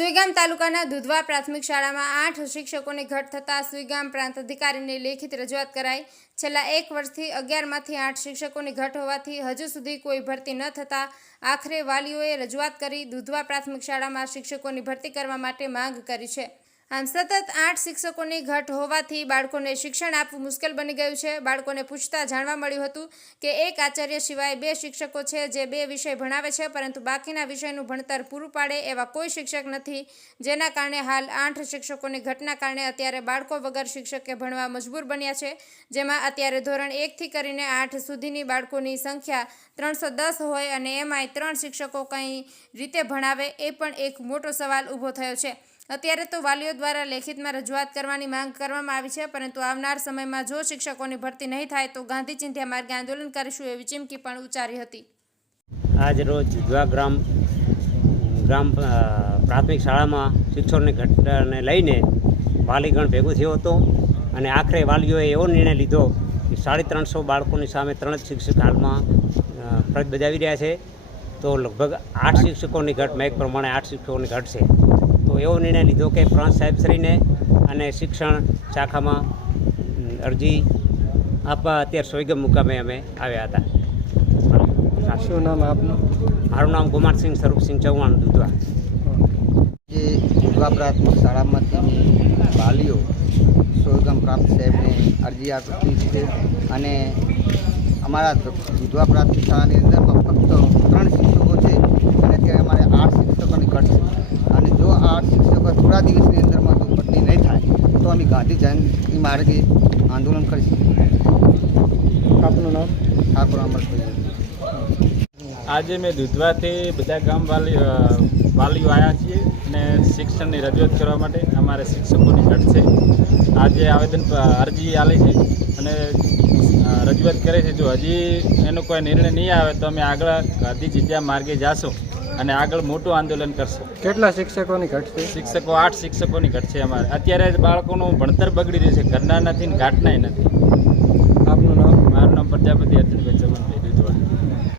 સુઈગામ તાલુકાના દુધવા પ્રાથમિક શાળામાં આઠ શિક્ષકોની ઘટ થતાં સુઈગામ પ્રાંત અધિકારીને લેખિત રજૂઆત કરાઈ. છેલ્લા એક વર્ષથી અગિયારમાંથી આઠ શિક્ષકોની ઘટ હોવાથી હજુ સુધી કોઈ ભરતી ન થતાં આખરે વાલીઓએ રજૂઆત કરી દુધવા પ્રાથમિક શાળામાં શિક્ષકોની ભરતી કરવા માટે માંગ કરી છે. આમ સતત આઠ શિક્ષકોની ઘટ હોવાથી બાળકોને શિક્ષણ આપવું મુશ્કેલ બની ગયું છે. બાળકોને પૂછતા જાણવા મળ્યું હતું કે એક આચાર્ય સિવાય બે શિક્ષકો છે જે બે વિષય ભણાવે છે, પરંતુ બાકીના વિષયનું ભણતર પૂરું પાડે એવા કોઈ શિક્ષક નથી. જેના કારણે હાલ આઠ શિક્ષકોની ઘટના કારણે અત્યારે બાળકો વગર શિક્ષકે ભણવા મજબૂર બન્યા છે. જેમાં અત્યારે ધોરણ એકથી કરીને આઠ સુધીની બાળકોની સંખ્યા ત્રણસો દસ હોય અને એમાંય ત્રણ શિક્ષકો કંઈ રીતે ભણાવે એ પણ એક મોટો સવાલ ઊભો થયો છે. અત્યારે તો વાલીઓ દ્વારા લેખિતમાં રજૂઆત કરવાની માંગ કરવામાં આવી છે, પરંતુ આવનાર સમયમાં જો શિક્ષકોની ભરતી નહીં થાય, તો ગાંધી ચિંધ્યા માર્ગે આંદોલન કરીશું એવી ચીમકી પણ ઉચ્ચારી હતી. આજ રોજ જુદવા ગ્રામ ગ્રામ પ્રાથમિક શાળામાં શિક્ષણની ઘટનાને લઈને વાલીગણ ભેગું થયો હતો અને આખરે વાલીઓએ એવો નિર્ણય લીધો કે સાડી ત્રણસો બાળકોની સામે ત્રણ જ શિક્ષક હાલમાં ફરજ બજાવી રહ્યા છે. તો લગભગ આઠ શિક્ષકોની ઘટ મેં પ્રમાણે આઠ શિક્ષકોની ઘટ છે એવો નિર્ણય લીધો કે પ્રાંત સાહેબશ્રીને અને શિક્ષણ શાખામાં અરજી આપવા અત્યારે સોયગમ મુકામે અમે આવ્યા હતા. શું નામ આપનું? મારું નામ કુમારસિંહ સ્વરૂપસિંહ ચૌહાણ દુધવા. જે યુવા પ્રાથમિક શાળામાંથી વાલીઓ સોયગમ પ્રાપ્ત સાહેબને અરજી આપી છે અને અમારા દુધવા પ્રાથમિક શાળાની અંદરમાં ફક્ત ત્રણ શિક્ષકો છે અને અત્યારે અમારે આઠ શિક્ષકોની ઘટ છે અને જો આ આઠ શિક્ષકો થોડા દિવસની અંદરમાં જો ભરતી નહીં થાય, તો અમે ગાંધી જયંતિ માર્ગે આંદોલન કરીશું. આપનું નામ? ઠાકોર અમરભાઈ. આજે મેં દુધવાથી બધા ગામ વાલી વાલીઓ આવ્યા છીએ અને શિક્ષણની રજૂઆત કરવા માટે અમારે શિક્ષકોની ઘટ છે. આજે આવેદન અરજી આલી છે અને રજૂઆત કરે છે. જો હજી એનો કોઈ નિર્ણય નહીં આવે તો અમે આગળ ગાંધી જગ્યા માર્ગે જાશું. અને આગળ મોટું આંદોલન કરશું. કેટલા શિક્ષકોની ઘટશે શિક્ષકો આઠ શિક્ષકોની ઘટશે અમારે. અત્યારે બાળકોનું ભણતર બગડી રહ્યું છે. ઘરના નથી ને ઘાટના નથી. આપનું નામ? મારું નામ પ્રજાપતિ અર્જુનભાઈ